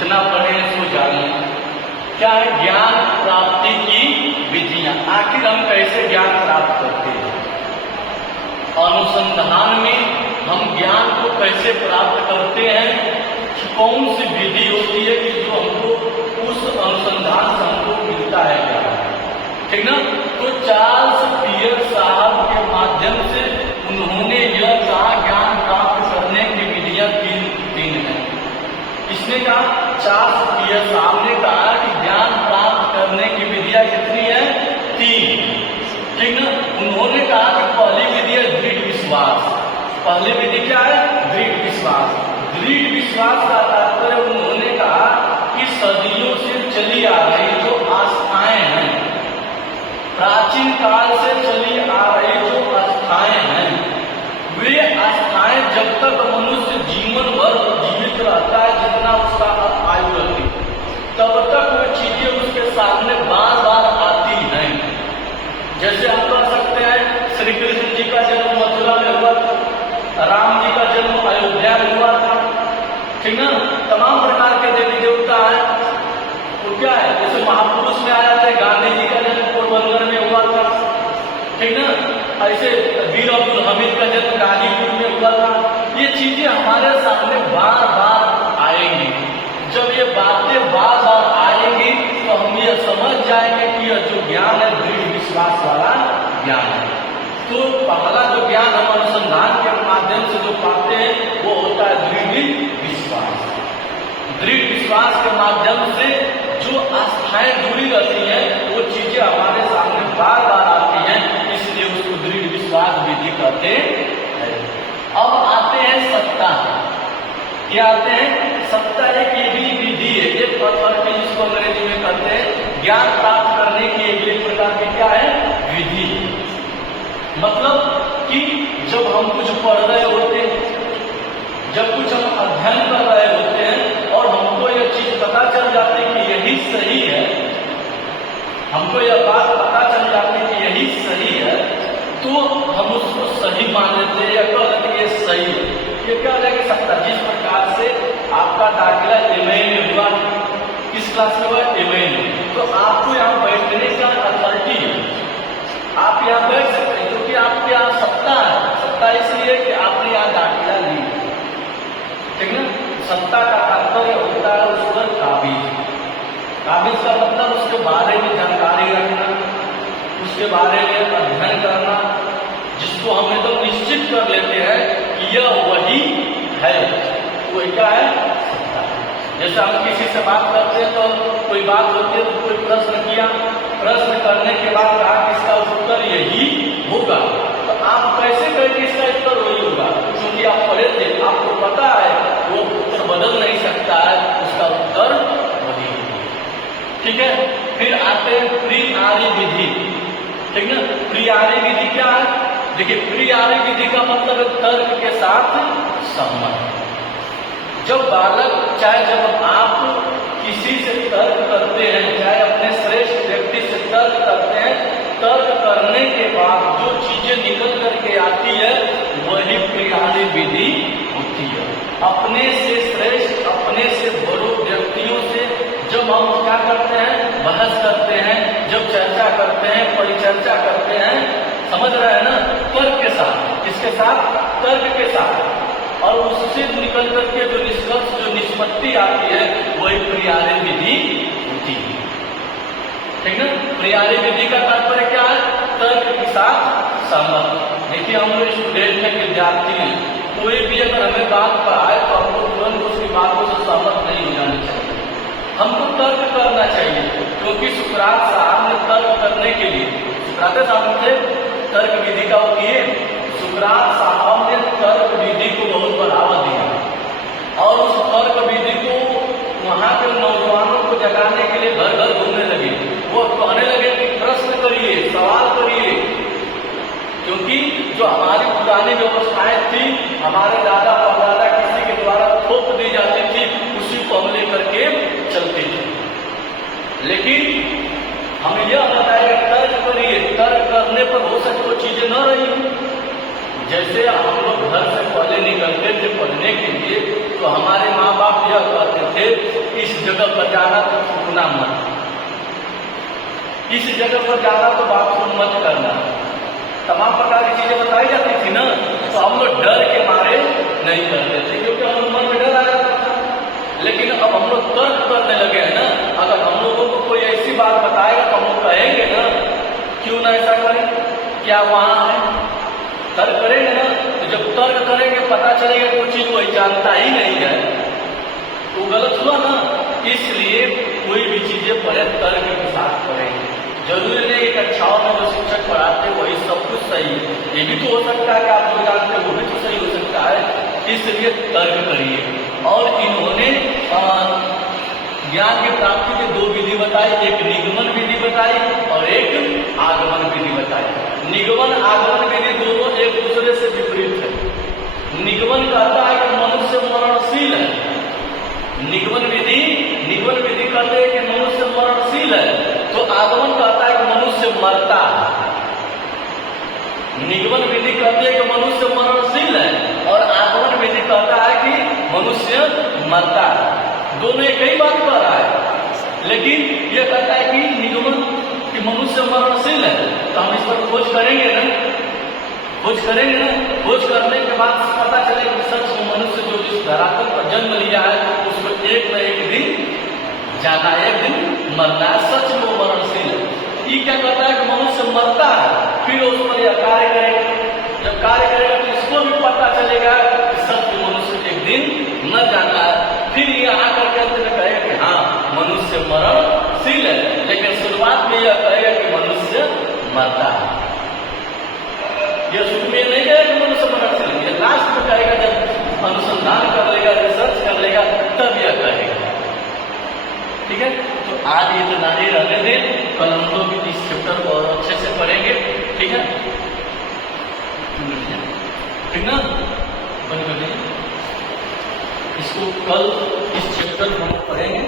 जितना पढ़े सो जाने। क्या है? ज्ञान प्राप्ति की विधियां। आखिर हम कैसे ज्ञान प्राप्त करते हैं? अनुसंधान में हम ज्ञान को कैसे प्राप्त करते हैं? कौन सी विधि होती है कि जो हमको उस अनुसंधान से हमको मिलता है ज्ञान? ठीक ना? तो चार्ल्स पियर साहब के माध्यम से उन्होंने यह कहा ज्ञान प्राप्त करने की विधियां तीन हैं। इसने कहा, चार्ल्स पियर साहब ने कहा कि ज्ञान प्राप्त करने की विधियां कितनी है? 3। ठीक ना? उन्होंने कहा कि पहली विधि है दृढ़ विश्वास। पहली विधि क्या है? दृढ़ विश्वास। दृढ़ विश्वास का तात्पर्य उन्होंने कहा कि सदियों से चली आ रही जो आस्थाएं हैं, प्राचीन काल से चली आ रही जो आस्थाएं हैं, वे आस्थाएं जब तक मनुष्य जीवन भर जीवित रहता है, जितना उसका आयु रहती, तब तक वो चीजें उसके सामने बार बार आती हैं। जैसे हम कह सकते हैं श्री कृष्ण जी का जन्म मथुरा में हुआ था, राम जी का जन्म अयोध्या में हुआ था। ठीक ना? तमाम प्रकार के देवी देवता हैं, वो क्या है? जैसे महापुरुष में आ जाते हैं, गांधी जी का जन्म पोरबंदर में हुआ था। ठीक ना? ऐसे वीर अब्दुल हमीद का जन्म गाजीपुर में हुआ था। ये चीजें हमारे सामने बार बार आएंगी। जब ये बातें बार बार आएंगी तो हम ये समझ जाएंगे कि यह जो ज्ञान है दृढ़ विश्वास वाला ज्ञान है। तो पहला जो ज्ञान हम अनुसंधान के माध्यम से जो पाते हैं वो होता है दृढ़ विश्वास। दृढ़ विश्वास के माध्यम से जो आस्थाएं जुड़ी रहती हैं वो चीजें हमारे सामने बार बार आती हैं, इसलिए उसको दृढ़ विश्वास विधि कहते हैं। अब आते हैं सत्ता। क्या आते हैं? सत्ता एक ये भी विधि है, एक अथॉरिटी जिसको अंग्रेजी में कहते हैं। ज्ञान प्राप्त करने की एक प्रकार की क्या है? विधि। मतलब कि जब हम कुछ पढ़ रहे होते हैं, जब कुछ हम अध्ययन कर रहे होते हैं और हमको यह चीज पता चल जाती है कि यही सही है, हमको यह बात पता चल जाती है कि यही सही है, तो हम उसको सही मान लेते हैं या कह लेते हैं ये सही है। ये क्या लग सकता? जिस प्रकार से आपका दाखिला एमए में हुआ, किस क्लास में हुआ? एमए में। तो आपको यहाँ बैठने का अथॉरिटी है, आप यहाँ बैठ सकते हैं क्योंकि आपके यहाँ सत्ता है। सत्ता इसलिए कि आपने यहाँ दाखिला ली। ठीक है? सत्ता का तात्पर्य होता है उस पर काबिज। काबिज का मतलब उसके बारे में जानकारी रखना, उसके बारे में अध्ययन करना, जिसको हम एकदम निश्चित कर लेते हैं कि यह वही है। वही क्या है? सत्ता। जैसे हम किसी से बात करते हैं तो कोई बात होती है तो कोई प्रश्न किया, प्रश्न करने के बाद कहा कि इसका उत्तर यही होगा, तो आप कैसे कहें कि इसका उत्तर वही होगा? क्योंकि आप पढ़े थे, आपको पता है वो उत्तर बदल नहीं सकता है, उसका उत्तर वही होगा। ठीक है? फिर आते हैं प्रियारी विधि। ठीक ना? प्रियारी विधि क्या है? देखिए, प्रियारी विधि का मतलब है तर्क के साथ सहमत। जब बालक, चाहे जब आप किसी से तर्क करते हैं, चाहे अपने श्रेष्ठ व्यक्ति से तर्क करते हैं, तर्क करने के बाद जो चीजें निकल करके आती है वही प्रियारी विधि होती है। अपने से श्रेष्ठ, अपने से बड़ों व्यक्तियों से जब हम क्या करते हैं? बहस करते हैं, जब चर्चा करते हैं, परिचर्चा करते हैं, समझ रहे हैं ना? तर्क के साथ। किसके साथ? तर्क के साथ। और उससे निकल करके जो निष्कर्ष, जो निष्पत्ति आती है वही प्रियारी विधि होती है। ठीक ना? प्रियारी विधि का तात्पर्य क्या है? तर्क के साथ सहमत। देखिए, हम लोग स्टूडेंट हैं, विद्यार्थी हैं, कोई भी अगर हमें बात पढ़ाए तो हमको तुरंत उसकी बातों से सहमत नहीं हो जाना चाहिए, हमको तर्क करना चाहिए। क्योंकि सुकरात साहब ने तर्क करने के लिए, सुकरात साहब थे तर्क विधि का किए, सुकरात साहब ने तर्क विधि को बहुत बढ़ावा दिया और उस तर्क विधि को वहां के नौजवानों को जगाने के लिए घर घर घूमने लगे। वो कहने लगे कि प्रश्न करिए, सवाल करिए, क्योंकि जो हमारी पुरानी व्यवस्थाएं थी, हमारे दादा परदादा किसी के द्वारा थोप दी जाती थी, उसी को हम लेकर के चलते थे। लेकिन हमें यह बताया कि तर्क करिए, तर्क करने पर हो सकता वो चीजें न रही। जैसे हम लोग घर से पहले निकलते थे पढ़ने के लिए तो हमारे माँ बाप यह कहते थे थे, इस जगह पर जाना तो थूकना मत, इस जगह पर जाना तो बाथरूम मत करना, तमाम प्रकार की चीजें बताई जाती थी ना। तो हम लोग डर के मारे नहीं करते थे, क्योंकि हम लोग मन में डर आ जाता था। लेकिन अब हम लोग तर्क करने लगे हैं ना, अगर हम लोगों को कोई ऐसी बात बताएगा तो हम लोग कहेंगे ना, क्यों ना ऐसा करें, क्या वहां है, तर्क करेंगे ना। तो जब तर्क करेंगे पता चलेगा कोई चीज कोई जानता ही नहीं है तो गलत हुआ ना। इसलिए कोई भी चीजें पहले तर्क के साथ करेंगे। जरूरी नहीं कि कक्षाओं में जो शिक्षक पढ़ाते हैं वही सब कुछ सही है, ये भी तो हो सकता है कि आप जो जानते हैं वो भी तो सही हो सकता है। इसलिए तर्क करिए। और इन्होंने ज्ञान की प्राप्ति की दो विधि बताई, एक निगमन विधि बताई और एक आगमन विधि बताई। निगमन आगमन विधि दोनों एक दूसरे से विपरीत है। निगमन कहता है कि मनुष्य मरणशील है, निगमन विधि कहते हैं कि मनुष्य मरणशील है, तो आगमन कहता है कि मनुष्य मरता है। निगमन विधि कहते हैं कि मनुष्य मरणशील है और आगमन विधि कहता है कि मनुष्य मरता है। दोनों एक ही बात कह रहा है, लेकिन यह कहता है कि निगमन कि मनुष्य मरणशील है, तो हम इस पर खोज करेंगे ना, खोज करने के बाद पता चलेगा कि सच में मनुष्य जो इस धरातल पर जन्म लिया है उसको एक न एक दिन जाना, एक दिन मरना है, सच में वो मरणशील है। ये क्या कहता है कि मनुष्य मरता है, फिर उस पर यह कार्य करेगा। जब कार्य करेगा तो इसको भी पता चलेगा कि सच में मनुष्य एक दिन न जाना है। फिर यह आकर के अंत में कहेगा कि हाँ मनुष्य मरणशील है, लेकिन शुरुआत में यह कहेगा कि मनुष्य मरता है। यह शुरू में नहीं कहेगा कि मनुष्य मरणशील है, यह लास्ट में कहेगा, जब अनुसंधान कर लेगा, रिसर्च कर लेगा, तब यह कहेगा। ठीक है, तो आज इतना ही रहने दें, कल हम लोग इस चैप्टर को और अच्छे से पढ़ेंगे। ठीक है, ठीक ना, बंद कर दीजिए इसको। कल इस चैप्टर को हम पढ़ेंगे।